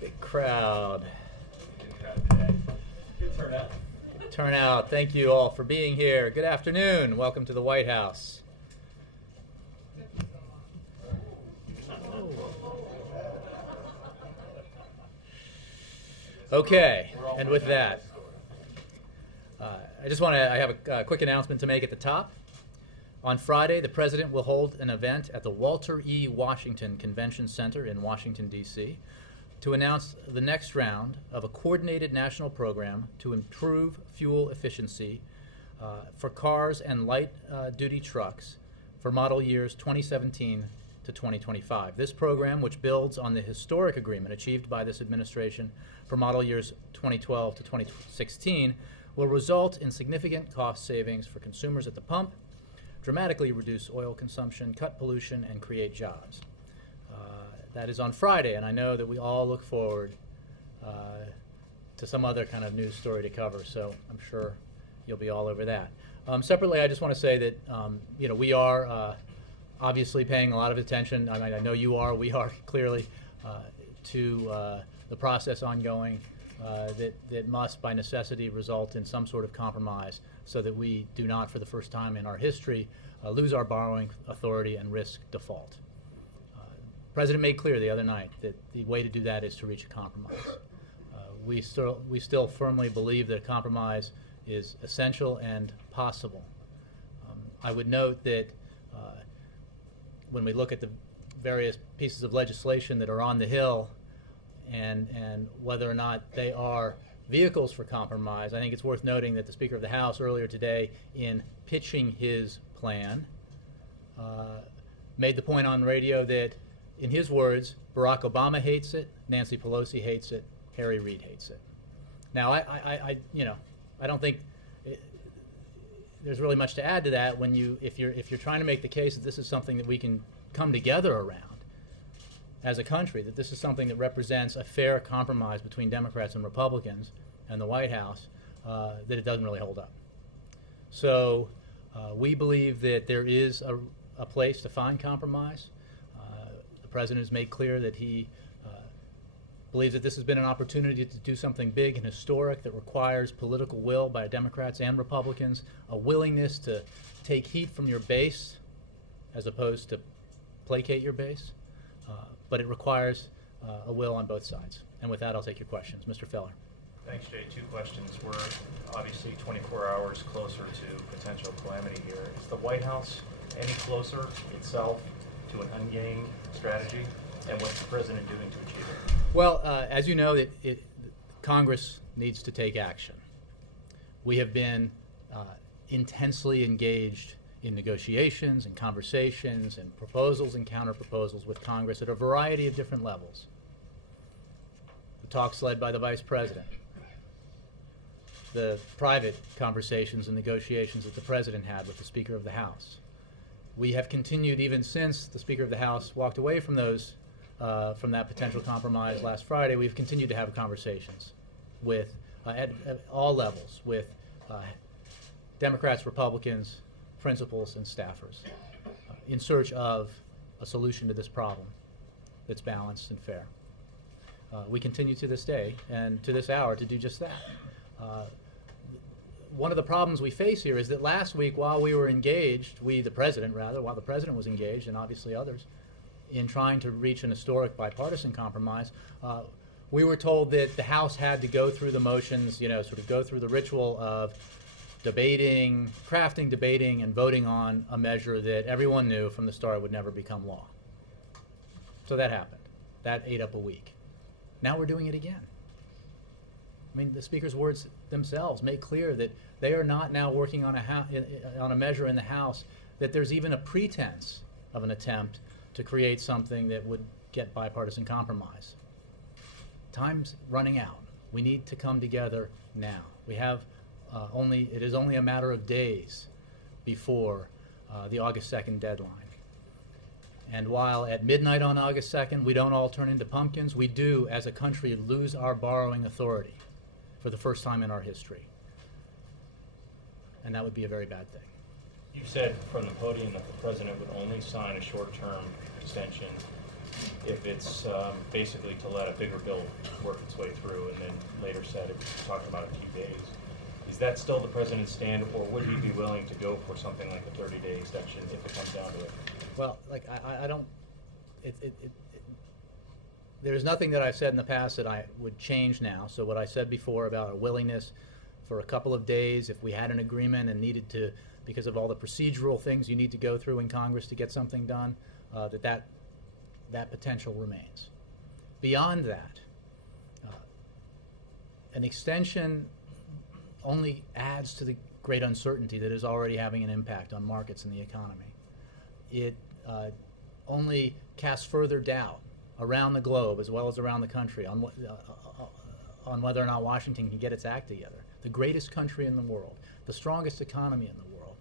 Big crowd. Good turnout. Good turnout. Thank you all for being here. Good afternoon. Welcome to the White House. Okay, and with that, I have a quick announcement to make at the top. On Friday, the President will hold an event at the Walter E. Washington Convention Center in Washington, D.C. to announce the next round of a coordinated national program to improve fuel efficiency for cars and light-duty trucks for model years 2017 to 2025. This program, which builds on the historic agreement achieved by this administration for model years 2012 to 2016, will result in significant cost savings for consumers at the pump, dramatically reduce oil consumption, cut pollution, and create jobs. That is on Friday, and I know that we all look forward to some other kind of news story to cover, so I'm sure you'll be all over that. Separately, I just want to say that we are obviously paying a lot of attention. I mean, I know you are, we are clearly, to the process ongoing that must, by necessity, result in some sort of compromise so that we do not, for the first time in our history, lose our borrowing authority and risk default. The President made clear the other night that the way to do that is to reach a compromise. We still firmly believe that a compromise is essential and possible. I would note that when we look at the various pieces of legislation that are on the Hill and whether or not they are vehicles for compromise, I think it's worth noting that the Speaker of the House earlier today, in pitching his plan, made the point on radio that, in his words, Barack Obama hates it, Nancy Pelosi hates it, Harry Reid hates it. Now, I don't think there's really much to add to that when if you're trying to make the case that this is something that we can come together around as a country, that this is something that represents a fair compromise between Democrats and Republicans and the White House, that it doesn't really hold up. So we believe that there is a place to find compromise. The President has made clear that he believes that this has been an opportunity to do something big and historic that requires political will by Democrats and Republicans, a willingness to take heat from your base as opposed to placate your base. But it requires a will on both sides. And with that, I'll take your questions. Mr. Feller. Thanks, Jay. Two questions. We're obviously 24 hours closer to potential calamity here. Is the White House any closer itself to an endgame strategy? And what's the President doing to achieve it? Well, as you know, Congress needs to take action. We have been intensely engaged in negotiations and conversations and proposals and counter-proposals with Congress at a variety of different levels. The talks led by the Vice President, the private conversations and negotiations that the President had with the Speaker of the House. We have continued even since the Speaker of the House walked away from that potential compromise last Friday. We've continued to have conversations with at all levels with Democrats, Republicans, principals, and staffers in search of a solution to this problem that's balanced and fair. We continue to this day and to this hour to do just that. One of the problems we face here is that last week, while we were engaged, while the President was engaged, and obviously others, in trying to reach an historic bipartisan compromise, we were told that the House had to go through the motions, sort of go through the ritual of crafting, debating, and voting on a measure that everyone knew from the start would never become law. So that happened. That ate up a week. Now we're doing it again. I mean, the Speaker's words themselves make clear that they are not now working on a measure in the House that there's even a pretense of an attempt to create something that would get bipartisan compromise. Time's running out. We need to come together now. We have it is only a matter of days before the August 2nd deadline. And while at midnight on August 2nd we don't all turn into pumpkins, we do, as a country, lose our borrowing authority for the first time in our history. And that would be a very bad thing. You said from the podium that the President would only sign a short-term extension if it's basically to let a bigger bill work its way through, and then later said if we're talking about a few days. Is that still the president's stand, or would he be willing to go for something like a 30-day extension if it comes down to it? Well, like I don't. There's nothing that I've said in the past that I would change now. So what I said before about a willingness for a couple of days, if we had an agreement and needed to, because of all the procedural things you need to go through in Congress to get something done, that potential remains. Beyond that, an extension only adds to the great uncertainty that is already having an impact on markets and the economy. It only casts further doubt around the globe as well as around the country on whether or not Washington can get its act together. The greatest country in the world, the strongest economy in the world,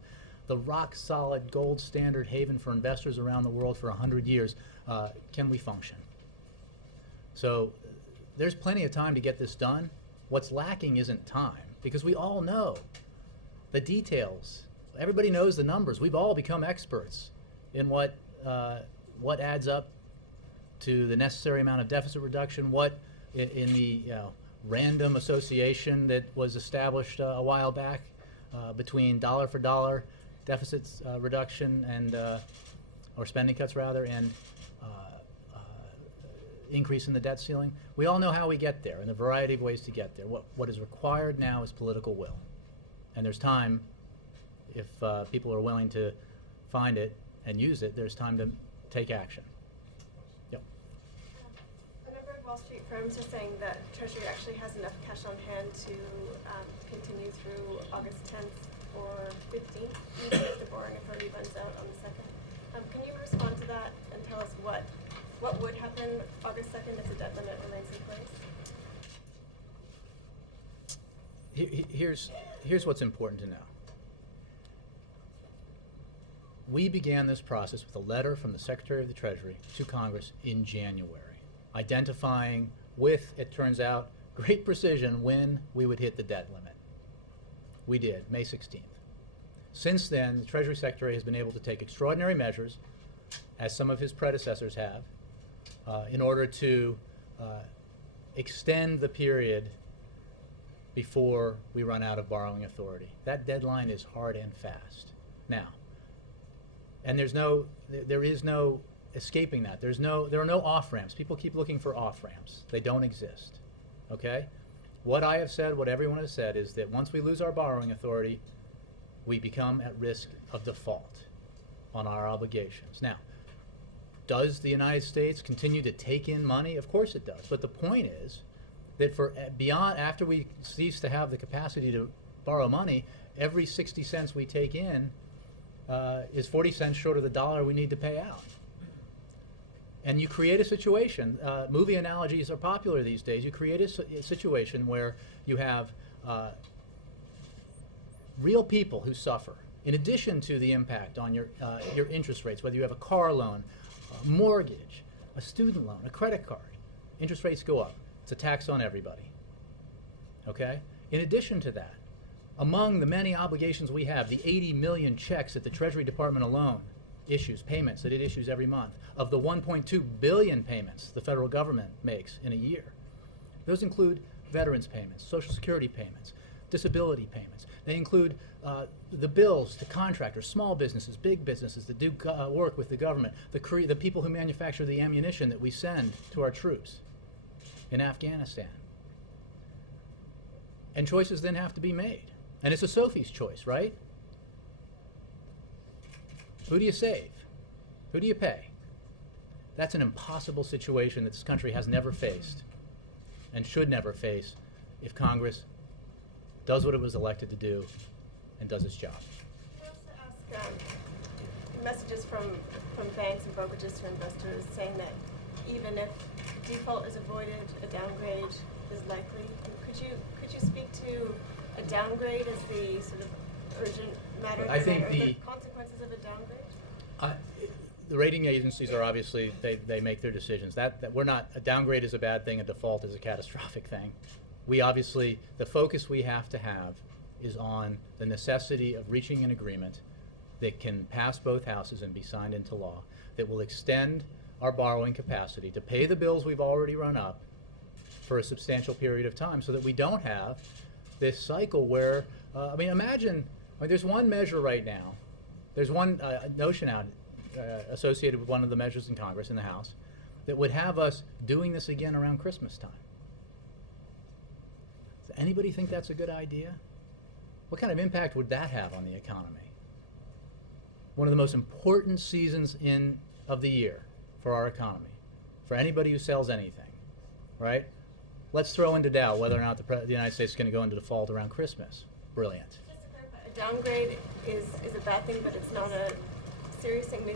the rock-solid gold standard haven for investors around the world for 100 years, can we function? So there's plenty of time to get this done. What's lacking isn't time, because we all know the details. Everybody knows the numbers. We've all become experts in what adds up to the necessary amount of deficit reduction, what in the random association that was established a while back between dollar for dollar deficits reduction and or spending cuts rather, and increase in the debt ceiling. We all know how we get there and the variety of ways to get there. What is required now is political will, and there's time. If people are willing to find it and use it, there's time to take action. Yep. A number of Wall Street firms are saying that Treasury actually has enough cash on hand to continue through August 10th or 15th, even if the borrowing authority runs out on the 2nd. Can you respond to that and tell us what would happen August 2nd if the debt limit remains in place? Here's what's important to know. We began this process with a letter from the Secretary of the Treasury to Congress in January, identifying with, it turns out, great precision when we would hit the debt limit. We did, May 16th. Since then, the Treasury Secretary has been able to take extraordinary measures, as some of his predecessors have, in order to extend the period before we run out of borrowing authority. That deadline is hard and fast. Now, and there is no escaping that. There are no off-ramps. People keep looking for off-ramps. They don't exist. Okay? What I have said, what everyone has said, is that once we lose our borrowing authority, we become at risk of default on our obligations. Now, does the United States continue to take in money? Of course it does. But the point is that after we cease to have the capacity to borrow money, every 60 cents we take in is 40 cents short of the dollar we need to pay out. And you create a situation, movie analogies are popular these days, you create a situation where you have real people who suffer, in addition to the impact on your interest rates, whether you have a car loan, a mortgage, a student loan, a credit card. Interest rates go up. It's a tax on everybody. Okay? In addition to that, among the many obligations we have, the 80 million checks that the Treasury Department alone issues, payments that it issues every month, of the 1.2 billion payments the federal government makes in a year, those include veterans payments, Social Security payments, disability payments. They include the bills to contractors, small businesses, big businesses that do work with the government, the people who manufacture the ammunition that we send to our troops in Afghanistan. And choices then have to be made. And it's a Sophie's choice, right? Who do you save? Who do you pay? That's an impossible situation that this country has never faced and should never face if Congress does what it was elected to do and does its job. I also ask messages from banks and brokerages to investors saying that even if default is avoided, a downgrade is likely. Could you speak to a downgrade as the sort of urgent matter? I think or the consequences of a downgrade? The rating agencies are obviously, they make their decisions. That we're not, a downgrade is a bad thing, a default is a catastrophic thing. We obviously, the focus we have to have is on the necessity of reaching an agreement that can pass both houses and be signed into law, that will extend our borrowing capacity to pay the bills we've already run up for a substantial period of time so that we don't have this cycle where, I mean, imagine, there's one measure right now, there's one notion out associated with one of the measures in Congress, in the House, that would have us doing this again around Christmas time. Does anybody think that's a good idea? What kind of impact would that have on the economy? One of the most important seasons of the year for our economy, for anybody who sells anything, right? Let's throw into doubt whether or not the United States is going to go into default around Christmas. Brilliant. Just to clarify, a downgrade is a bad thing, but it's not a serious thing. No.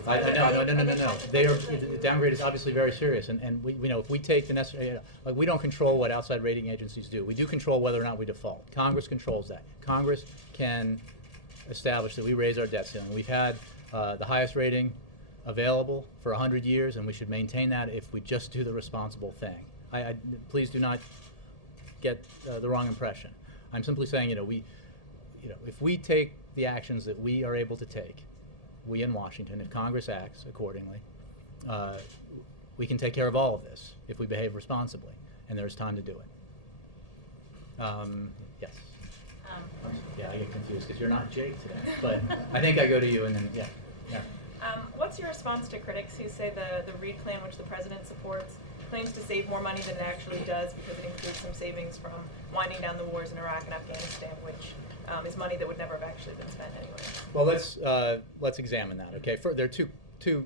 Downgrade is obviously very serious, and we know if we take the necessary, like, we don't control what outside rating agencies do. We do control whether or not we default. Congress controls that. Congress can establish that we raise our debt ceiling. We've had the highest rating available for 100 years, and we should maintain that if we just do the responsible thing. Please do not get the wrong impression. I'm simply saying, if we take the actions that we are able to take, we in Washington, if Congress acts accordingly, we can take care of all of this if we behave responsibly, and there's time to do it. Yes. Yeah, I get confused because you're not Jake today, but I think I go to you, and then yeah. What's your response to critics who say the Reid plan, which the president supports, claims to save more money than it actually does because it includes some savings from winding down the wars in Iraq and Afghanistan, which is money that would never have actually been spent anyway? Well, let's examine that. Okay, there are two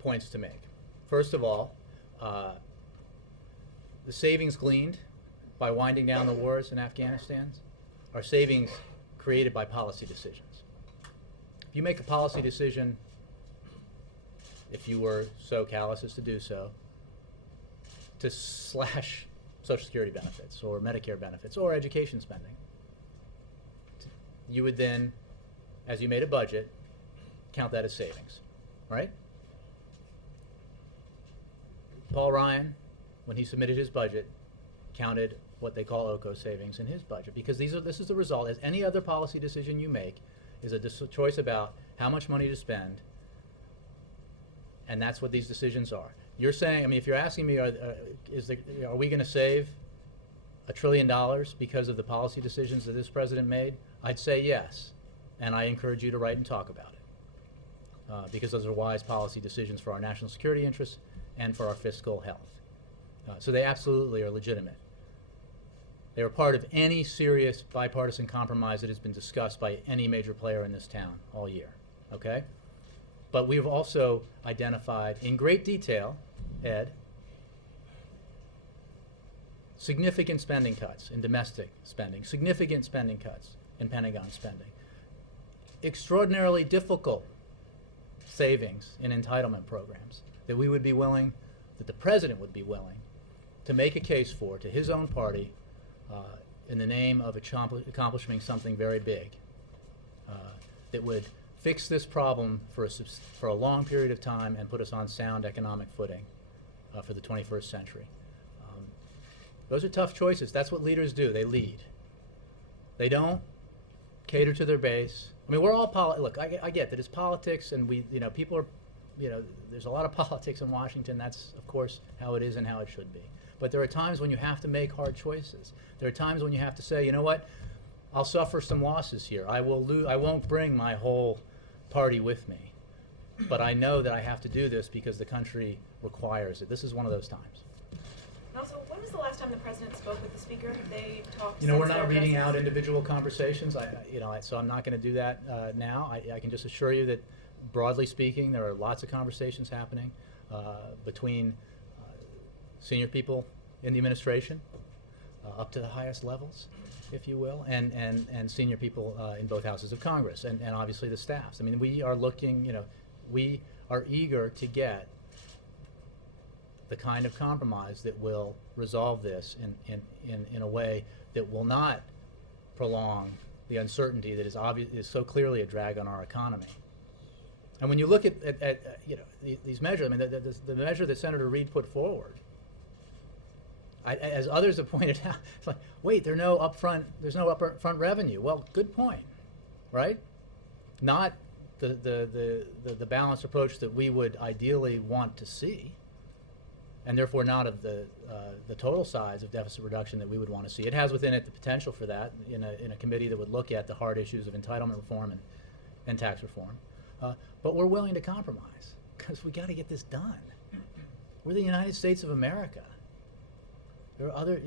points to make. First of all, the savings gleaned by winding down the wars in Afghanistan are savings created by policy decisions. If you make a policy decision, if you were so callous as to do so, to slash Social Security benefits or Medicare benefits or education spending, you would then, as you made a budget, count that as savings, right? Paul Ryan, when he submitted his budget, counted what they call OCO savings in his budget, because this is the result, as any other policy decision you make, is a choice about how much money to spend, and that's what these decisions are. You're saying, I mean, if you're asking me, are we going to save $1 trillion because of the policy decisions that this president made? I'd say yes, and I encourage you to write and talk about it, because those are wise policy decisions for our national security interests and for our fiscal health. So they absolutely are legitimate. They were part of any serious bipartisan compromise that has been discussed by any major player in this town all year, okay? But we've also identified in great detail, Ed, significant spending cuts in domestic spending, significant spending cuts in Pentagon spending, extraordinarily difficult savings in entitlement programs that we would be willing, that the president would be willing to make a case for to his own party in the name of accomplishing something very big that would fix this problem for a long period of time and put us on sound economic footing for the 21st century. Those are tough choices. That's what leaders do. They lead. They don't cater to their base. I mean, we're all look, I get that it's politics, and people are, there's a lot of politics in Washington. That's, of course, how it is and how it should be. But there are times when you have to make hard choices. There are times when you have to say, you know what, I'll suffer some losses here. I won't bring my whole party with me. But I know that I have to do this because the country requires it. This is one of those times. And also, when was the last time the president spoke with the speaker? Have they talked? We're not reading out individual conversations. So I'm not going to do that now. I can just assure you that, broadly speaking, there are lots of conversations happening between senior people in the administration, up to the highest levels, if you will, and senior people in both houses of Congress, and obviously the staffs. I mean, we are looking, we are eager to get the kind of compromise that will resolve this in a way that will not prolong the uncertainty that is so clearly a drag on our economy. And when you look at these measures, I mean, the measure that Senator Reid put forward, as others have pointed out, it's like, wait, there's no upfront revenue. Well, good point, right? Not the balanced approach that we would ideally want to see. and therefore not of the total size of deficit reduction that we would want to see. It has within it the potential for that in a committee that would look at the hard issues of entitlement reform and tax reform. But we're willing to compromise because we got to get this done. We're the United States of America. There are other,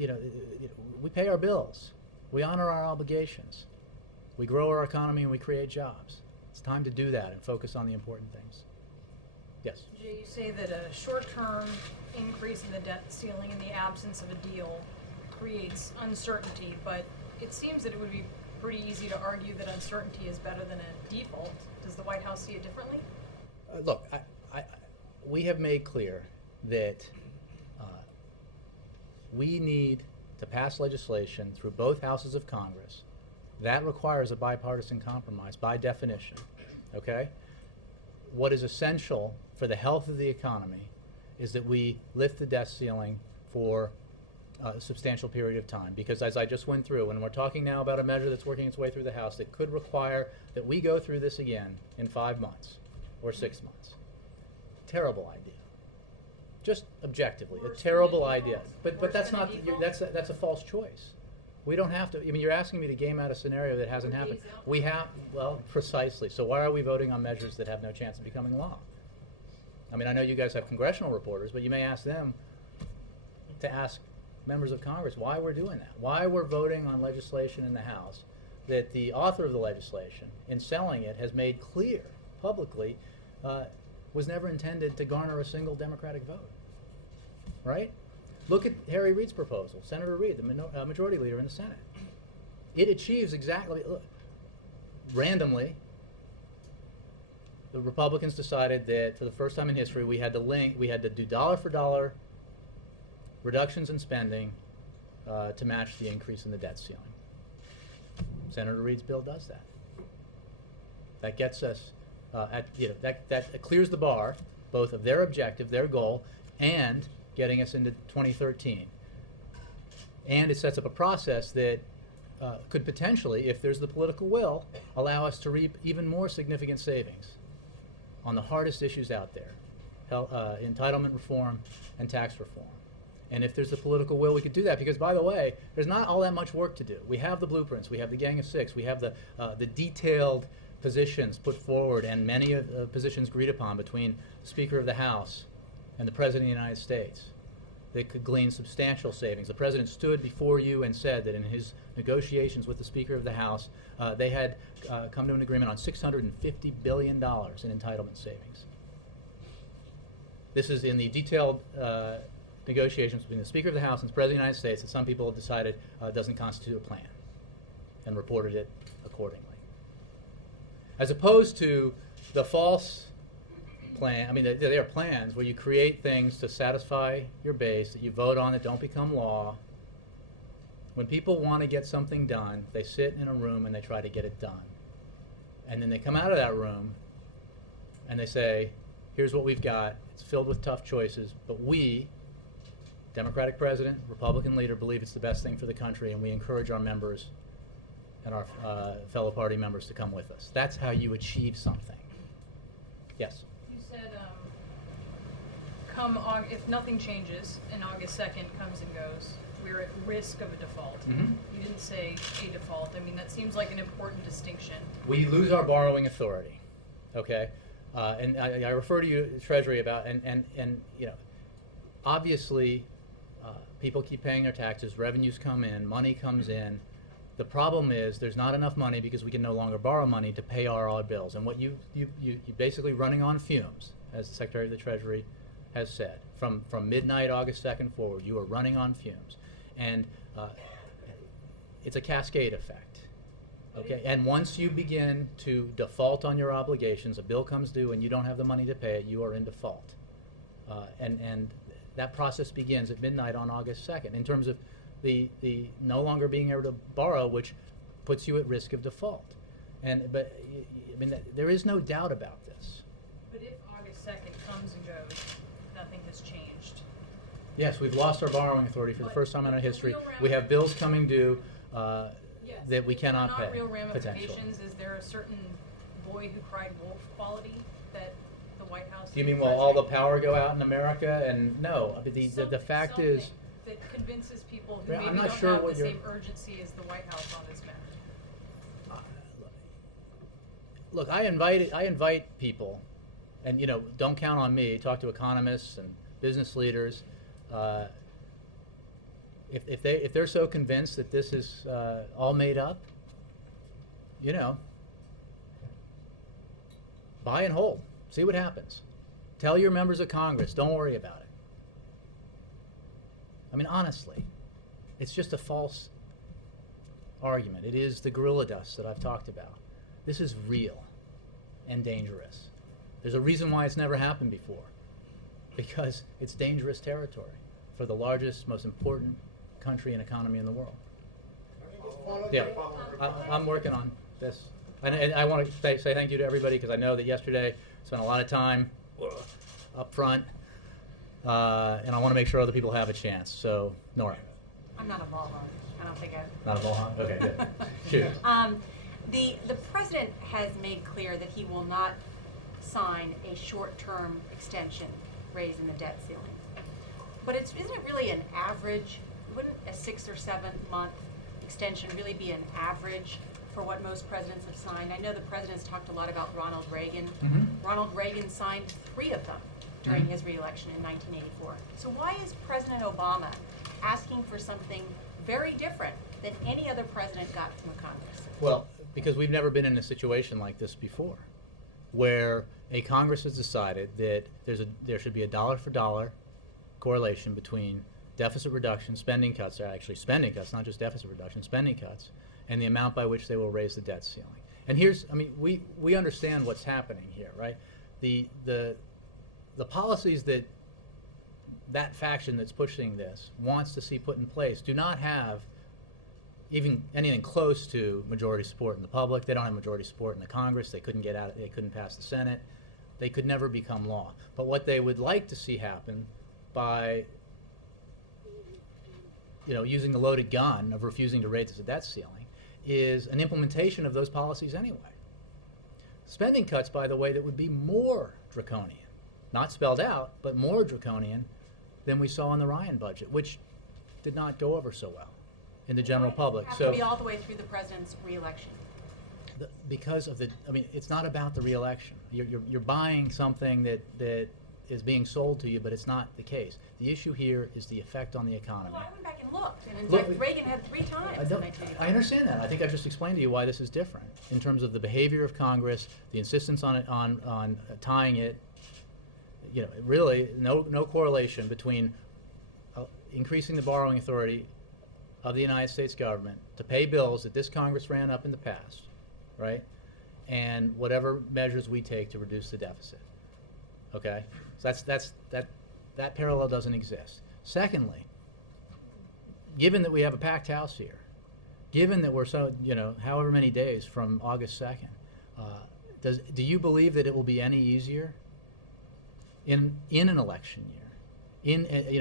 we pay our bills. We honor our obligations. We grow our economy and we create jobs. It's time to do that and focus on the important things. Yes? Jay, you say that a short-term increase in the debt ceiling in the absence of a deal creates uncertainty, but it seems that it would be pretty easy to argue that uncertainty is better than a default. Does the White House see it differently? Look, we have made clear that we need to pass legislation through both houses of Congress. That requires a bipartisan compromise by definition, okay? What is essential for the health of the economy is that we lift the debt ceiling for a substantial period of time, because as I just went through, and we're talking now about a measure that's working its way through the House that could require that we go through this again in 5 months or 6 months. Terrible idea. Just objectively, a terrible idea. But that's not, that's a false choice. We don't have to, I mean, you're asking me to game out a scenario that hasn't happened. We have, well, precisely. So why are we voting on measures that have no chance of becoming law? I mean, I know you guys have congressional reporters, but you may ask them to ask members of Congress why we're doing that, why we're voting on legislation in the House that the author of the legislation, in selling it, has made clear publicly was never intended to garner a single Democratic vote, right? Look at Harry Reid's proposal, Senator Reid, the majority leader in the Senate. It achieves exactly, look, randomly, the Republicans decided that for the first time in history we had to do dollar for dollar reductions in spending to match the increase in the debt ceiling. Senator Reid's bill does that. That gets us that clears the bar, both of their objective, their goal, and getting us into 2013. And it sets up a process that could potentially, if there's the political will, allow us to reap even more significant savings on the hardest issues out there, entitlement reform and tax reform. And if there's the political will, we could do that, because, by the way, there's not all that much work to do. We have the blueprints, we have the Gang of Six, we have the detailed positions put forward and many of the positions agreed upon between the Speaker of the House and the President of the United States that could glean substantial savings. The President stood before you and said that in his negotiations with the Speaker of the House, they had come to an agreement on $650 billion in entitlement savings. This is in the detailed negotiations between the Speaker of the House and the President of the United States that some people have decided doesn't constitute a plan and reported it accordingly. As opposed to the false plan, I mean, there are plans where you create things to satisfy your base that you vote on that don't become law. When people want to get something done, they sit in a room and they try to get it done. And then they come out of that room and they say, here's what we've got. It's filled with tough choices, but we, Democratic President, Republican leader, believe it's the best thing for the country, and we encourage our members and our fellow party members to come with us. That's how you achieve something. Yes? You said if nothing changes and August 2nd comes and goes, we're at risk of a default. Mm-hmm. You didn't say a default. I mean, that seems like an important distinction. We lose our borrowing authority, okay? And I refer to you, Treasury, about, and you know, obviously people keep paying their taxes, revenues come in, money comes in. The problem is there's not enough money because we can no longer borrow money to pay our bills. And what you basically running on fumes, as the Secretary of the Treasury has said. From midnight August 2nd forward, you are running on fumes. And it's a cascade effect. Okay, and once you begin to default on your obligations, a bill comes due and you don't have the money to pay it, you are in default. And that process begins at midnight on August 2nd in terms of the no longer being able to borrow, which puts you at risk of default. But I mean, there is no doubt about this. But if August 2nd comes and goes, nothing has changed. Yes, we've lost our borrowing authority for the first time in our history. We have bills coming due that we cannot pay. Not real ramifications. potentially. Is there a certain boy who cried wolf quality that the White House. Do you and mean the will all the president- power go out in America? And no, I mean, the fact is, something that convinces people who Yeah, maybe I'm not don't sure have what the you're- same urgency as the White House on this matter. look, I invite people, and don't count on me. Talk to economists and business leaders. If they're so convinced that this is all made up, buy and hold. See what happens. Tell your members of Congress, don't worry about it. I mean, honestly, it's just a false argument. It is the gorilla dust that I've talked about. This is real and dangerous. There's a reason why it's never happened before. Because it's dangerous territory for the largest, most important country and economy in the world. Yeah, I'm working on this. And I want to say thank you to everybody, because I know that yesterday spent a lot of time up front, and I want to make sure other people have a chance. So, Nora. I'm not a ball hog. I don't think I've. Not a ball hog? Okay, good. Shoot. The president has made clear that he will not sign a short-term extension raising the debt ceiling. But isn't it really an average? Wouldn't a 6 or 7 month extension really be an average for what most presidents have signed? I know the president's talked a lot about Ronald Reagan. Mm-hmm. Ronald Reagan signed 3 of them during Mhm. his reelection in 1984. So why is President Obama asking for something very different than any other president got from Congress? Well, because we've never been in a situation like this before, where a Congress has decided that there should be a dollar-for-dollar correlation between deficit reduction, spending cuts, spending cuts, not just deficit reduction, spending cuts, and the amount by which they will raise the debt ceiling. And we understand what's happening here, right? The policies that faction that's pushing this wants to see put in place do not have even anything close to majority support in the public. They don't have majority support in the Congress. They couldn't they couldn't pass the Senate. They could never become law. But what they would like to see happen by using the loaded gun of refusing to raise the debt ceiling is an implementation of those policies anyway. Spending cuts, by the way, that would be more draconian, not spelled out, but more draconian than we saw in the Ryan budget, which did not go over so well in the general public. Have to be all the way through the president's reelection. Because of it's not about the reelection. You're buying something that is being sold to you, but it's not the case. The issue here is the effect on the economy. Well, I went back and looked, and in Look, fact, Reagan had 3 times in 1985. I understand that. I think I've just explained to you why this is different in terms of the behavior of Congress, the insistence on tying it. Really no correlation between increasing the borrowing authority of the United States government to pay bills that this Congress ran up in the past, right? And whatever measures we take to reduce the deficit. Okay? So that parallel doesn't exist. Secondly, given that we have a packed house here, given that we're however many days from August 2nd, do you believe that it will be any easier in an election year?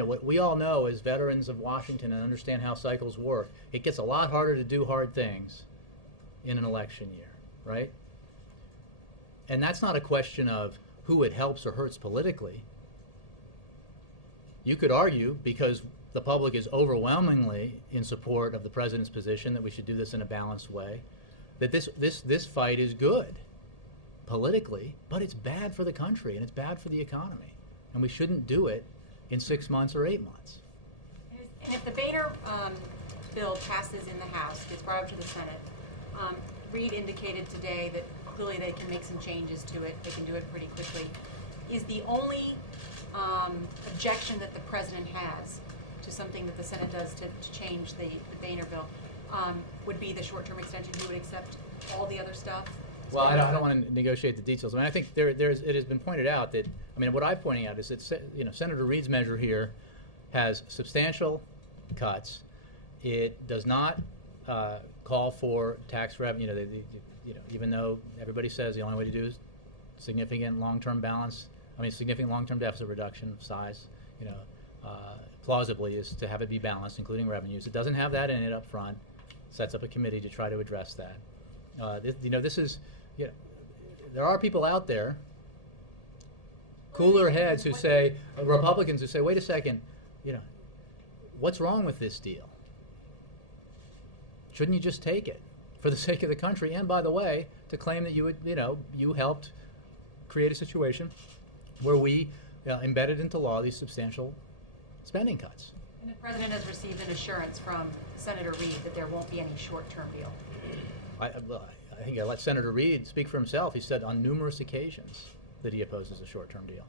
What we all know as veterans of Washington and understand how cycles work, it gets a lot harder to do hard things in an election year, right? And that's not a question of who it helps or hurts politically. You could argue, because the public is overwhelmingly in support of the president's position that we should do this in a balanced way, that this fight is good politically, but it's bad for the country and it's bad for the economy, and we shouldn't do it in 6 months or 8 months. And if the Boehner bill passes in the House, gets brought up to the Senate, Reid indicated today that clearly they can make some changes to it. They can do it pretty quickly. Is the only objection that the president has to something that the Senate does to change the Boehner bill would be the short-term extension? He would accept all the other stuff? Well, I don't want to negotiate the details. I think it has been pointed out that, what I'm pointing out is that Senator Reid's measure here has substantial cuts. It does not call for tax revenue. Even though everybody says the only way to do is significant long-term deficit reduction of size, plausibly is to have it be balanced, including revenues. It doesn't have that in it up front. Sets up a committee to try to address that. This is, there are people out there cooler heads who say, Republicans who say, wait a second, what's wrong with this deal? Shouldn't you just take it for the sake of the country? And by the way, to claim that you helped create a situation where we embedded into law these substantial spending cuts. And the president has received an assurance from Senator Reid that there won't be any short-term deal. I think I let Senator Reid speak for himself. He said on numerous occasions that he opposes a short-term deal.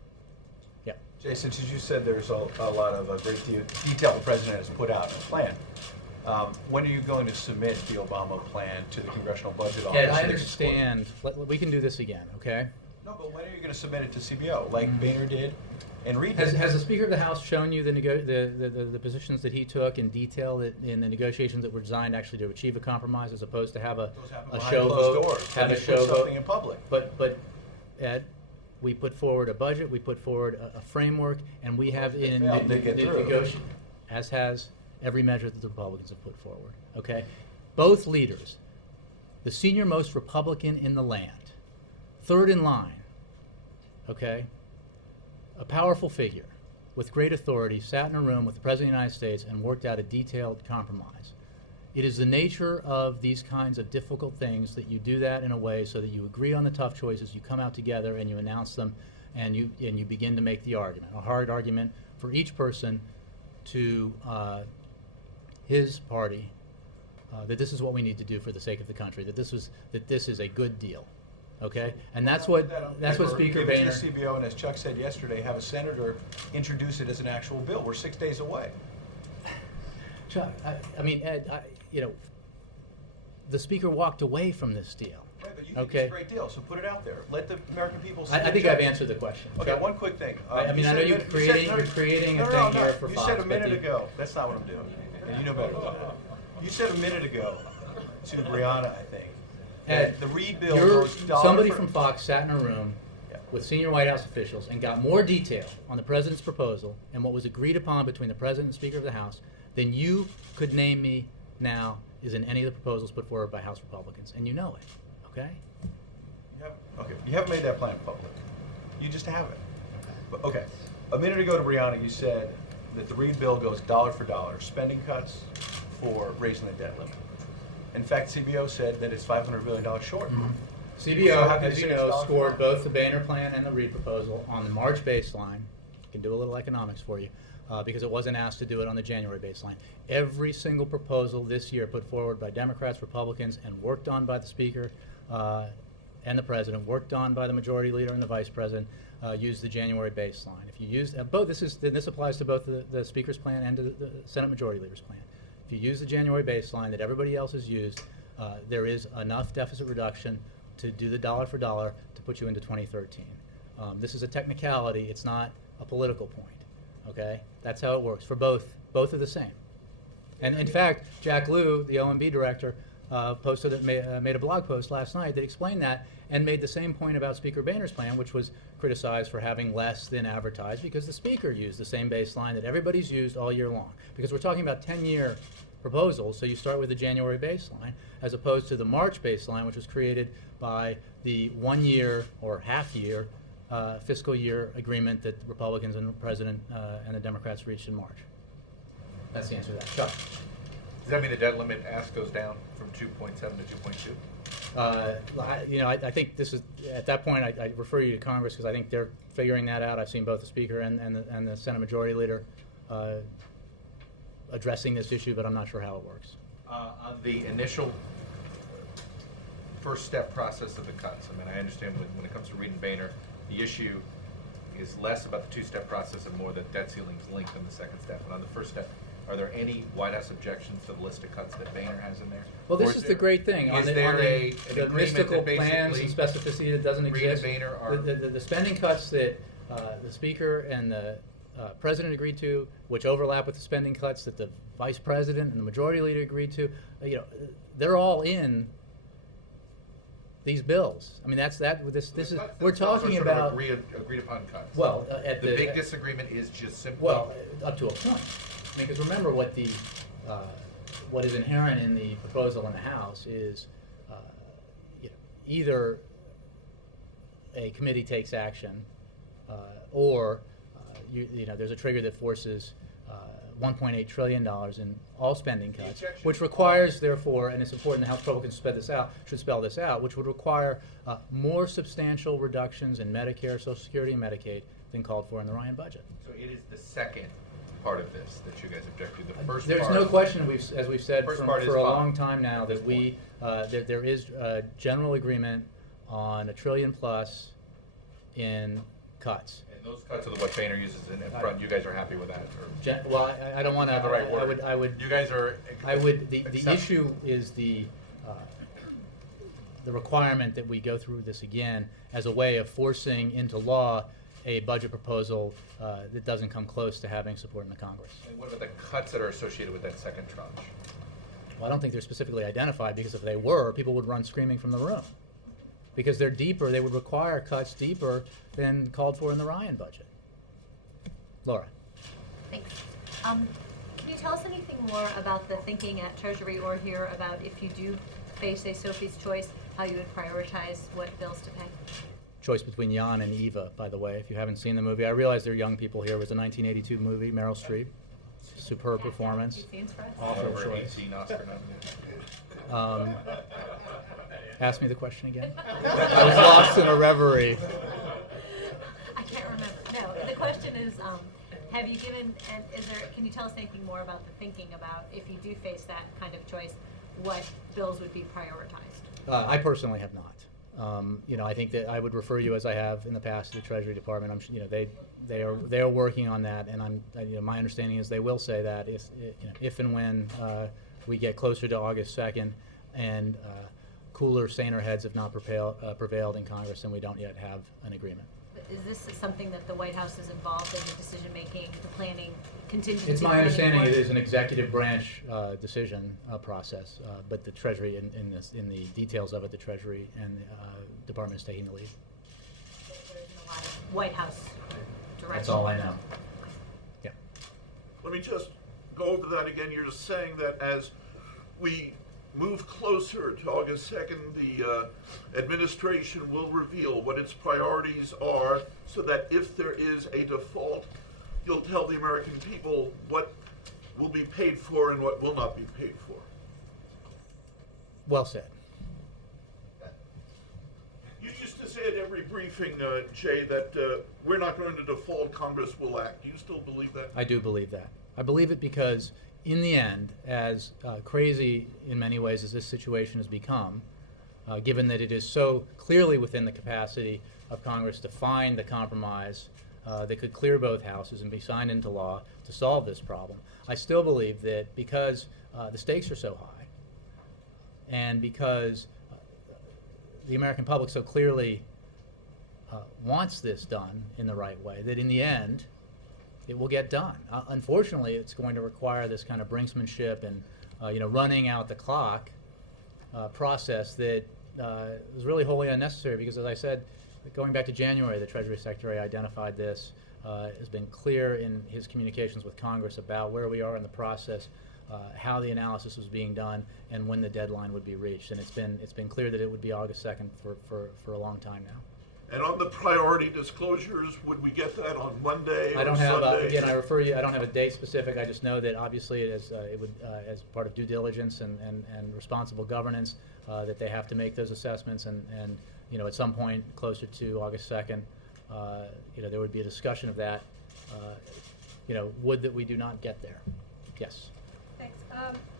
Yeah. Jason, as you said, there's a lot of great detail the president has put out in a plan. When are you going to submit the Obama plan to the Congressional Budget Office? Ed, I understand. We can do this again, okay? No, but when are you going to submit it to CBO, like Boehner did and Reid did? Has the Speaker of the House shown you the positions that he took in detail in the negotiations that were designed actually to achieve a compromise, as opposed to have a show vote? Doors, have a show vote. Something in public. But Ed, we put forward a budget, we put forward a framework, and we have in negotiation, as has every measure that the Republicans have put forward. Okay, both leaders, the senior most Republican in the land, third in line. Okay, a powerful figure with great authority sat in a room with the President of the United States and worked out a detailed compromise. It is the nature of these kinds of difficult things that you do that in a way so that you agree on the tough choices, you come out together and you announce them, and you begin to make the argument, a hard argument for each person to his party, that this is what we need to do for the sake of the country, that this is a good deal. Okay, and that's what Speaker Boehner. Give it to CBO, and as Chuck said yesterday, have a senator introduce it as an actual bill. We're 6 days away. Chuck, I mean, Ed, the Speaker walked away from this deal. Right, but you think it's a great deal, so put it out there. Let the American people see. I think I've answered the question. Okay, one quick thing. I mean, I know you're creating a thing here for Fox. You said a minute ago. That's not what I'm doing. And you know better than that. You said a minute ago to Brianna, I think. Ed, the Reid bill goes somebody from Fox sat in a room with senior White House officials and got more detail on the president's proposal and what was agreed upon between the president and Speaker of the House than you could name me now is in any of the proposals put forward by House Republicans, and you know it. Okay. You haven't made that plan public. You just haven't. But, okay. A minute ago to Brianna, you said that the Reid bill goes dollar for dollar, spending cuts for raising the debt limit. In fact, CBO said that it's $500 billion short. Mm-hmm. CBO, as you know, scored both the Boehner plan and the Reid proposal on the March baseline. Can do a little economics for you, because it wasn't asked to do it on the January baseline. Every single proposal this year put forward by Democrats, Republicans, and worked on by the Speaker and the President, worked on by the Majority Leader and the Vice President, used the January baseline. If you use both, this applies to both the Speaker's plan and to the Senate Majority Leader's plan. If you use the January baseline that everybody else has used, there is enough deficit reduction to do the dollar for dollar to put you into 2013. This is a technicality. It's not a political point. Okay, that's how it works for both. Both are the same. And in fact, Jack Lew, the OMB director, made a blog post last night that explained that and made the same point about Speaker Boehner's plan, which was criticized for having less than advertised because the Speaker used the same baseline that everybody's used all year long. Because we're talking about 10-year proposals, so you start with the January baseline as opposed to the March baseline, which was created by the 1 year or half-year fiscal year agreement that the Republicans and the President and the Democrats reached in March. That's the answer to that. Chuck. Does that mean the debt limit ask goes down from 2.7 to 2.2? I think this is, at that point, I refer you to Congress because I think they're figuring that out. I've seen both the Speaker and the Senate Majority Leader addressing this issue, but I'm not sure how it works. On the initial first step process of the cuts, I mean, I understand when it comes to Reid and Boehner, the issue is less about the two-step process and more that debt ceilings linked in the second step. And on the first step, are there any White House objections to the list of cuts that Boehner has in there? Well, this is the great thing. The mystical plans and specificity that doesn't exist. The spending cuts that the Speaker and the President agreed to, which overlap with the spending cuts that the Vice President and the Majority Leader agreed to, they're all in these bills. I mean, we're talking about agreed upon cuts. Well, the big disagreement is just simply up to a point. I mean, because remember what is inherent in the proposal in the House is either a committee takes action or there's a trigger that forces $1.8 trillion in all spending cuts, which requires, therefore, and it's important the House Republicans should spell this out, which would require more substantial reductions in Medicare, Social Security, and Medicaid than called for in the Ryan budget. So it is the second part of this that you guys object to. The first There's part, no question, as we've said first for part is a fine. long time now, that there is general agreement on $1 trillion plus in cuts. And those cuts are what Boehner uses in front. You guys are happy with that? Or Well, I don't want to. Not the right word. I would. You guys are. The issue is the requirement that we go through this again as a way of forcing into law a budget proposal that doesn't come close to having support in the Congress. And what about the cuts that are associated with that second tranche? Well, I don't think they're specifically identified, because if they were, people would run screaming from the room. Because they're deeper, they would require cuts deeper than called for in the Ryan budget. Laura. Thanks. Can you tell us anything more about the thinking at Treasury or here about if you do face a Sophie's Choice, how you would prioritize what bills to pay? Choice between Jan and Eva, by the way, if you haven't seen the movie. I realize there are young people here. It was a 1982 movie, Meryl Streep. Superb performance. Awful Over choice. 18 Oscar nominations. Ask me the question again. I was lost in a reverie. I can't remember. No, the question is, have you given, and can you tell us anything more about the thinking about if you do face that kind of choice, what bills would be prioritized? I personally have not. I think that I would refer you, as I have in the past, to the Treasury Department. They are working on that, and my understanding is they will say that if and when we get closer to August 2nd, and cooler, saner heads have not prevailed in Congress, and we don't yet have an agreement. Is this something that the White House is involved in the decision-making, the planning, contingency? It's my understanding it is an executive branch decision process, but the Treasury, in the details of it, the Treasury and Department is taking the lead. There isn't a lot of White House direction. That's all I know. Yeah. Let me just go over that again. You're just saying that as we move closer to August 2nd, the administration will reveal what its priorities are, so that if there is a default, you'll tell the American people what will be paid for and what will not be paid for. Well said. You used to say at every briefing, Jay, that we're not going to default, Congress will act. Do you still believe that? I do believe that. I believe it because, in the end, as crazy in many ways as this situation has become, given that it is so clearly within the capacity of Congress to find the compromise that could clear both houses and be signed into law to solve this problem, I still believe that because the stakes are so high, and because the American public so clearly wants this done in the right way, that in the end it will get done. Unfortunately, it's going to require this kind of brinksmanship and running out the clock process that is really wholly unnecessary, because, as I said, going back to January, the Treasury Secretary identified this, has been clear in his communications with Congress about where we are in the process, how the analysis was being done, and when the deadline would be reached. And it's been clear that it would be August 2nd for a long time now. And on the priority disclosures, would we get that on Monday I don't or have Sunday? again. I don't have a date specific. I just know that obviously it would as part of due diligence and responsible governance, that they have to make those assessments, and at some point closer to August 2nd, there would be a discussion of that. Would that we do not get there? Yes. Thanks.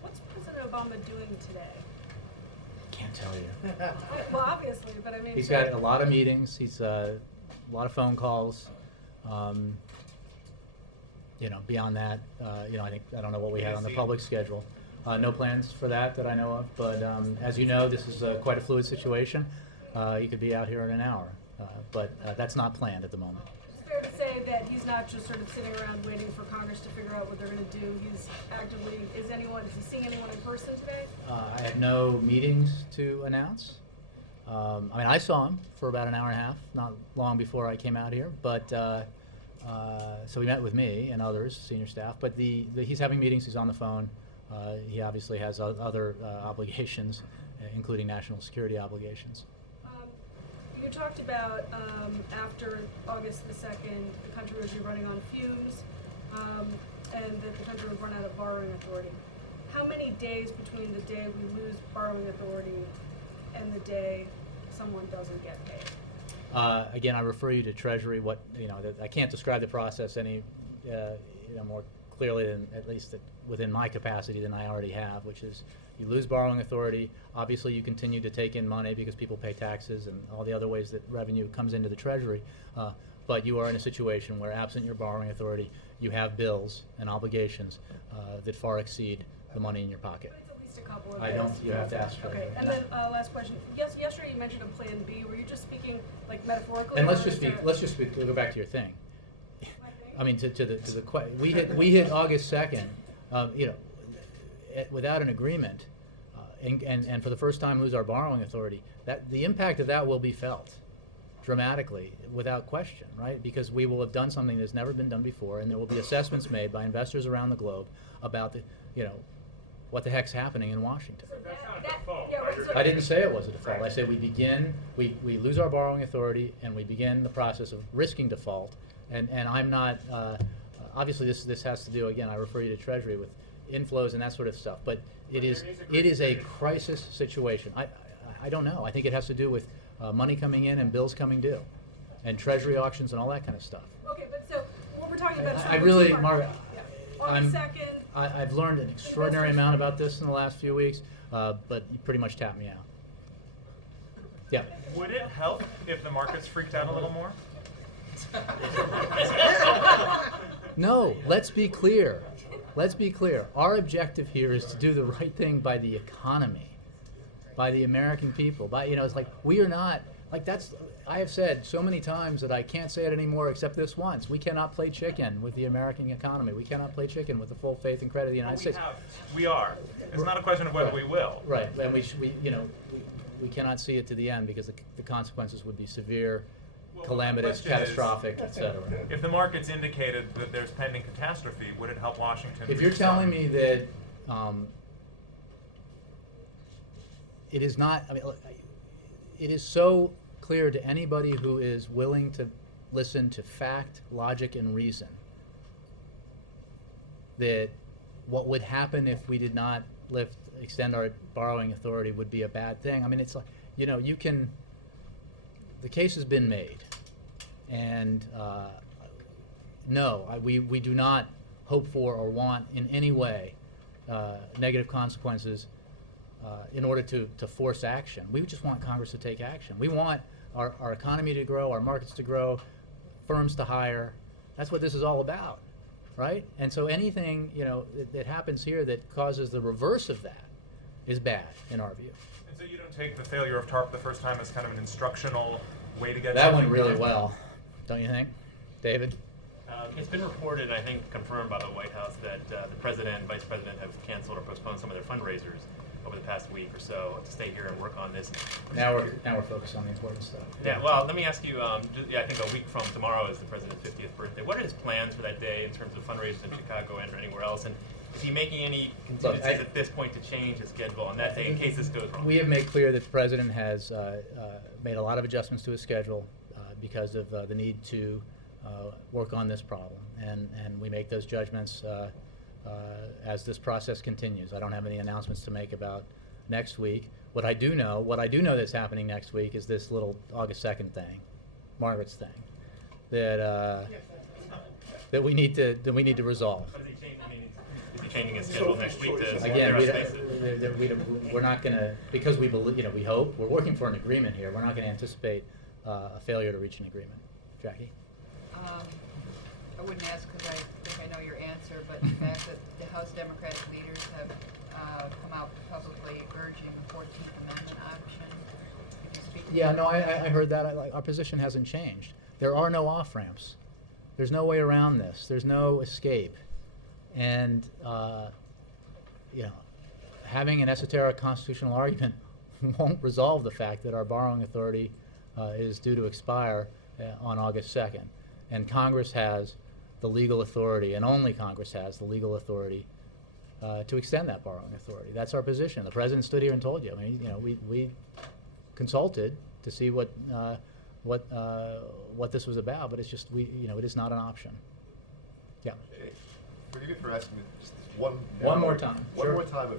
What's President Obama doing today? Can't tell you. Well, obviously, but I mean. He's got a lot of meetings. He's a lot of phone calls. Beyond that, I don't know what we had on the public schedule. No plans for that I know of. But as you know, this is quite a fluid situation. You could be out here in an hour, but that's not planned at the moment. It's fair to say that he's not just sort of sitting around waiting for Congress to figure out what they're going to do. He's actively, is he seeing anyone in person today? I had no meetings to announce. I saw him for about an hour and a half, not long before I came out here. But so he met with me and others, senior staff. But he's having meetings. He's on the phone. He obviously has other obligations, including national security obligations. you talked about after August the 2nd, the country would be running on fumes, and that the country would run out of borrowing authority. How many days between the day we lose borrowing authority and the day someone doesn't get paid? Again, I refer you to Treasury. I can't describe the process any more clearly than at least within my capacity than I already have, which is you lose borrowing authority. Obviously, you continue to take in money because people pay taxes and all the other ways that revenue comes into the Treasury. But you are in a situation where, absent your borrowing authority, you have bills and obligations that far exceed the money in your pocket. It's at least a couple of I days. don't. You have to ask for Okay, it. and then last question. Yesterday you mentioned a plan B. Were you just speaking like metaphorically? And or let's is there- we'll go back to your thing. My thing? I mean, to the we hit August 2nd, without an agreement, and for the first time lose our borrowing authority. That the impact of that will be felt dramatically, without question, right? Because we will have done something that's never been done before, and there will be assessments made by investors around the globe about what the heck's happening in Washington. That's not a default. Yeah, right? right, so- I didn't say it was a default. I said we lose our borrowing authority and we begin the process of risking default. And I'm not, obviously this has to do, again, I refer you to Treasury with inflows and that sort of stuff. But it is a crisis situation. I don't know. I think it has to do with money coming in and bills coming due, and Treasury auctions and all that kind of stuff. Okay, but so what we're talking about is I sort of really, two-part- Margaret, Yeah. August 2nd. I've learned an extraordinary amount about this in the last few weeks, but you pretty much tapped me out. Yeah. Would it help if the markets freaked out a little more? No, let's be clear. Let's be clear. Our objective here is to do the right thing by the economy, by the American people. It's like we are not, like that's, I have said so many times that I can't say it anymore except this once. We cannot play chicken with the American economy. We cannot play chicken with the full faith and credit of the United States. We are. It's not a question of whether we will. Right, and we cannot see it to the end because the consequences would be severe, Well, calamitous, the question is, catastrophic, etc. If the markets indicated that there's pending catastrophe, would it help Washington? If you're telling me that it is not, I mean, look, it is so clear to anybody who is willing to listen to fact, logic, and reason that what would happen if we did not extend our borrowing authority would be a bad thing. I mean, it's like, you can, the case has been made, and no, we do not hope for or want in any way negative consequences in order to force action. We just want Congress to take action. We want our economy to grow, our markets to grow, firms to hire. That's what this is all about, right? And so anything that happens here that causes the reverse of that is bad in our view. And so you don't take the failure of TARP the first time as kind of an instructional way to get That something went really done? well, don't you think, David? It's been reported, I think confirmed by the White House, that the president and vice president have canceled or postponed some of their fundraisers over the past week or so to stay here and work on this. Now we're focused on the important stuff. Yeah, well, let me ask you, I think a week from tomorrow is the president's 50th birthday. What are his plans for that day in terms of fundraisers in Chicago and anywhere else? And is he making any contingencies at this point to change his schedule on that day in case this goes wrong? We have made clear that the president has made a lot of adjustments to his schedule because of the need to work on this problem. And we make those judgments as this process continues. I don't have any announcements to make about next week. What I do know that's happening next week is this little August 2nd thing, Margaret's thing, that we need to resolve. Is he changing his schedule next week to Again, spaces? we're not going to, because we believe, we hope, we're working for an agreement here. We're not going to anticipate a failure to reach an agreement. Jackie? I wouldn't ask because I think I know your answer, but the fact that the House Democratic leaders have come out publicly urging the 14th Amendment option. Could you speak to Yeah, that? no, I heard that. Our position hasn't changed. There are no off-ramps. There's no way around this. There's no escape. And, having an esoteric constitutional argument won't resolve the fact that our borrowing authority is due to expire on August 2nd. And Congress has the legal authority, and only Congress has the legal authority to extend that borrowing authority. That's our position. The president stood here and told you. I mean, we consulted to see what this was about. But it's just it is not an option. Yeah. Forgive me for asking just this one. One more time. One Sure. more time,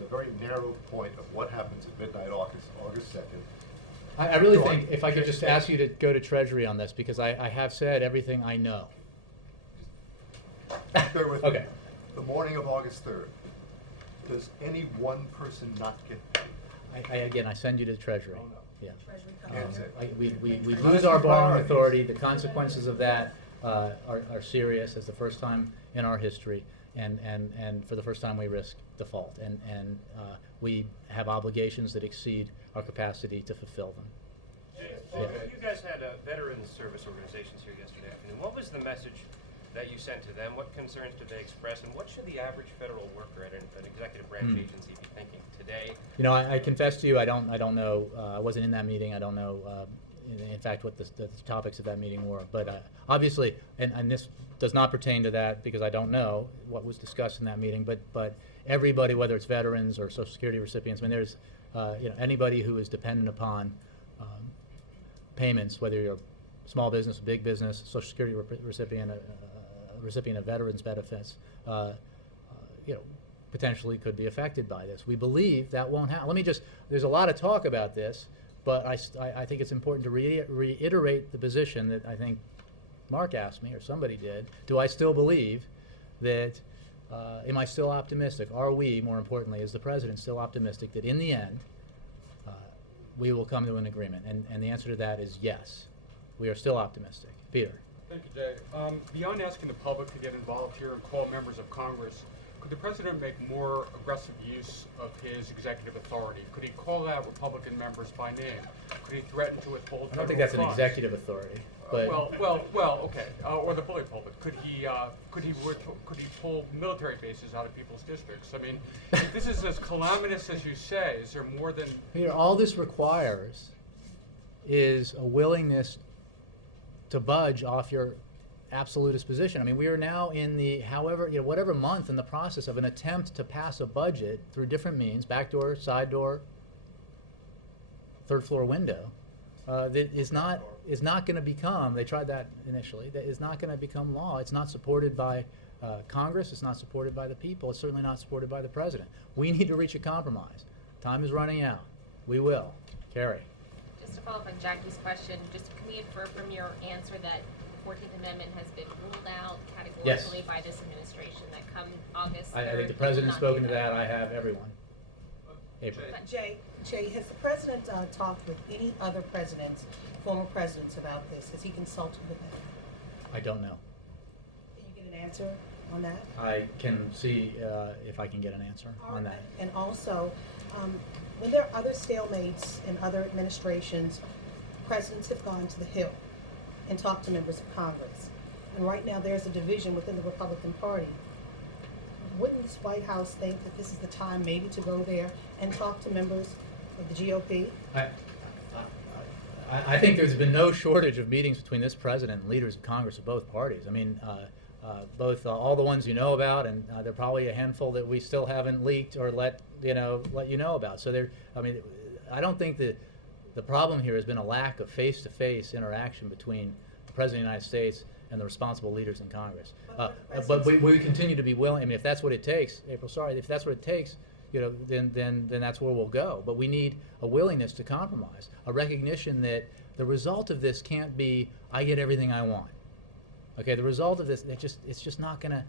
the very narrow point of what happens at midnight, August 2nd. I really think if I could just ask you to go to Treasury on this, because I have said everything I know. Bear with me. Okay. The morning of August 3rd, does any one person not get paid? Again, I send you to the Treasury. Oh, no. Yeah. Can't say. We lose our borrowing authority. The consequences of that are serious. It's the first time in our history, and for the first time we risk default, and we have obligations that exceed our capacity to fulfill them. Yeah. You guys had veterans service organizations here yesterday afternoon. What was the message that you sent to them? What concerns did they express, and what should the average federal worker at an executive branch agency be thinking today? I confess to you, I don't know. I wasn't in that meeting. I don't know, in fact, what the topics of that meeting were. But obviously, and this does not pertain to that because I don't know what was discussed in that meeting. But everybody, whether it's veterans or Social Security recipients, there's anybody who is dependent upon payments, whether you're a small business, a big business, Social Security recipient of veterans benefits, potentially could be affected by this. We believe that won't happen. There's a lot of talk about this, but I think it's important to reiterate the position that I think Mark asked me, or somebody did. Do I still believe that, am I still optimistic? Are we, more importantly, is the President still optimistic that in the end, we will come to an agreement? And the answer to that is yes. We are still optimistic. Peter. Thank you, Jay. Beyond asking the public to get involved here and call members of Congress, could the President make more aggressive use of his executive authority? Could he call out Republican members by name? Could he threaten to withhold I don't think federal that's an funds? executive authority. But okay. Or the bully pulpit. Could he pull military bases out of people's districts? I mean, if this is as calamitous as you say, is there more than? Peter, all this requires is a willingness to budge off your absolutist position. I mean, we are now in the whatever month in the process of an attempt to pass a budget through different means, back door, side door, third floor window, that is not going to become, they tried that initially, that is not going to become law. It's not supported by Congress. It's not supported by the people. It's certainly not supported by the President. We need to reach a compromise. Time is running out. We will. Carrie. Just to follow up on Jackie's question, can we infer from your answer that the 14th Amendment has been ruled out categorically by this administration, that come August 3rd, I think the President's spoken to that. I have everyone. April. Jay, has the President talked with any other presidents, former presidents, about this? Has he consulted with them? I don't know. Can you get an answer on that? I can see if I can get an answer on that. And also, when there are other stalemates in other administrations, presidents have gone to the Hill and talked to members of Congress. And right now there's a division within the Republican Party. Wouldn't this White House think that this is the time maybe to go there and talk to members of the GOP? I think there's been no shortage of meetings between this President and leaders of Congress of both parties. I mean, both all the ones you know about, and there are probably a handful that we still haven't leaked or let you know about. So I don't think that the problem here has been a lack of face-to-face interaction between the President of the United States and the responsible leaders in Congress. But we continue to be willing. I mean, if that's what it takes, April. Sorry, if that's what it takes, then that's where we'll go. But we need a willingness to compromise, a recognition that the result of this can't be I get everything I want. Okay, the result of this, it's just not going to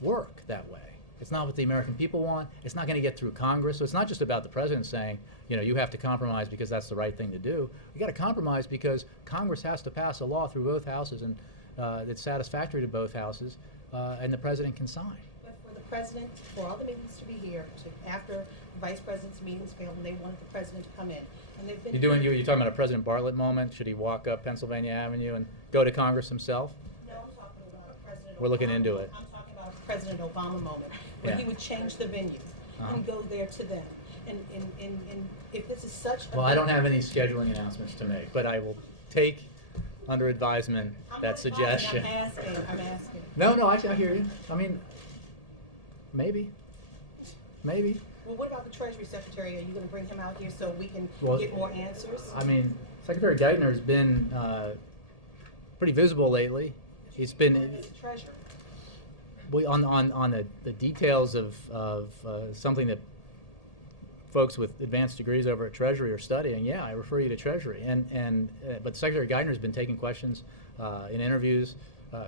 work that way. It's not what the American people want. It's not going to get through Congress. So it's not just about the President saying, you have to compromise because that's the right thing to do. You got to compromise because Congress has to pass a law through both houses and that's satisfactory to both houses, and the President can sign. But for the President, for all the meetings to be here, after the Vice President's meetings failed, and they wanted the President to come in, and they've been. You're talking about a President Bartlett moment? Should he walk up Pennsylvania Avenue and go to Congress himself? No, I'm talking about President. We're looking into it. I'm talking about a President Obama moment when he would change the venue and go there to them. And if this is such a I don't have any scheduling announcements to make, but I will take under advisement that suggestion. I'm asking. No, I hear you. I mean, maybe. Well, what about the Treasury Secretary? Are you gonna bring him out here so we can Well, get more answers? I mean, Secretary Geithner has been pretty visible lately. He's been Treasurer. on the details of something that folks with advanced degrees over at Treasury are studying. Yeah, I refer you to Treasury. But Secretary Geithner has been taking questions in interviews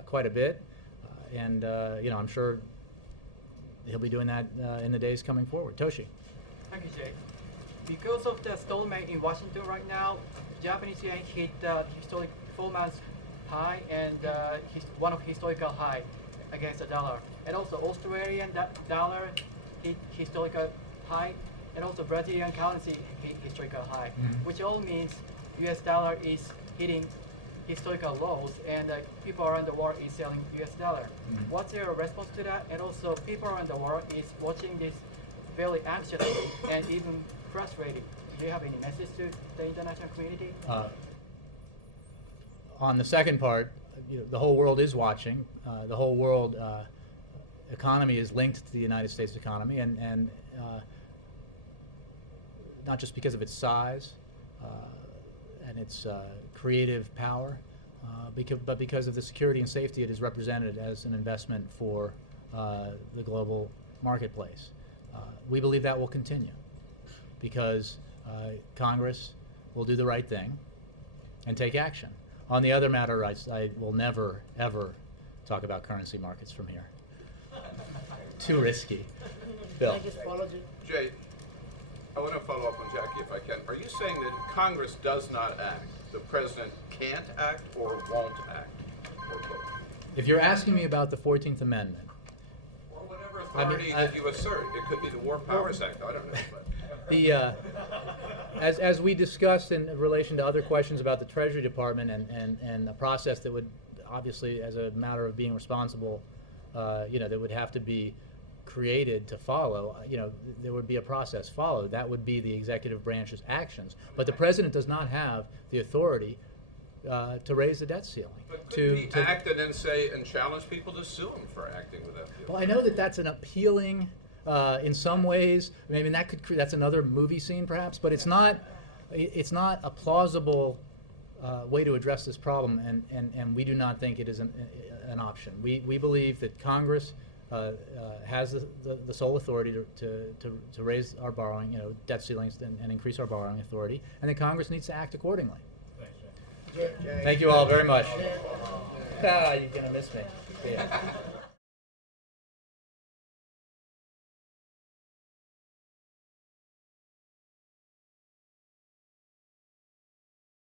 quite a bit, and I'm sure he'll be doing that in the days coming forward. Toshi. Thank you, Jay. Because of the stalemate in Washington right now, Japanese yen hit historic 4-month high and one of historical high against the dollar. And also Australian dollar hit historical high, and also Brazilian currency hit historical high, which all means US dollar is hitting historical lows, and people around the world is selling US dollar. What's your response to that? And also people around the world is watching this very anxiously and even frustrated. Do you have any message to the international community? On the second part, the whole world is watching. The whole world economy is linked to the United States economy, and not just because of its size and its creative power, but because of the security and safety it is represented as an investment for the global marketplace. We believe that will continue because Congress will do the right thing and take action. On the other matter, I will never, ever talk about currency markets from here. Too risky. Bill. I just followed you. Jay, I want to follow up on Jackie if I can. Are you saying that if Congress does not act, the president can't act or won't act? Or both? If you're asking me about the 14th Amendment, or whatever authority that you assert, it could be the War Powers Act. I don't know. But. As we discussed in relation to other questions about the Treasury Department and a process that would obviously, as a matter of being responsible, that would have to be created to follow, there would be a process followed. That would be the executive branch's actions. But the president does not have the authority to raise the debt ceiling. But could he act and then say and challenge people to sue him for acting without the authority? Well, I know that that's an appealing. In some ways, I mean that's another movie scene perhaps, but it's not a plausible way to address this problem, and we do not think it is an option. We believe that Congress has the sole authority to raise our borrowing, debt ceilings and increase our borrowing authority, and that Congress needs to act accordingly. Thanks, Jay. Thank you all very much. You're gonna miss me. See ya.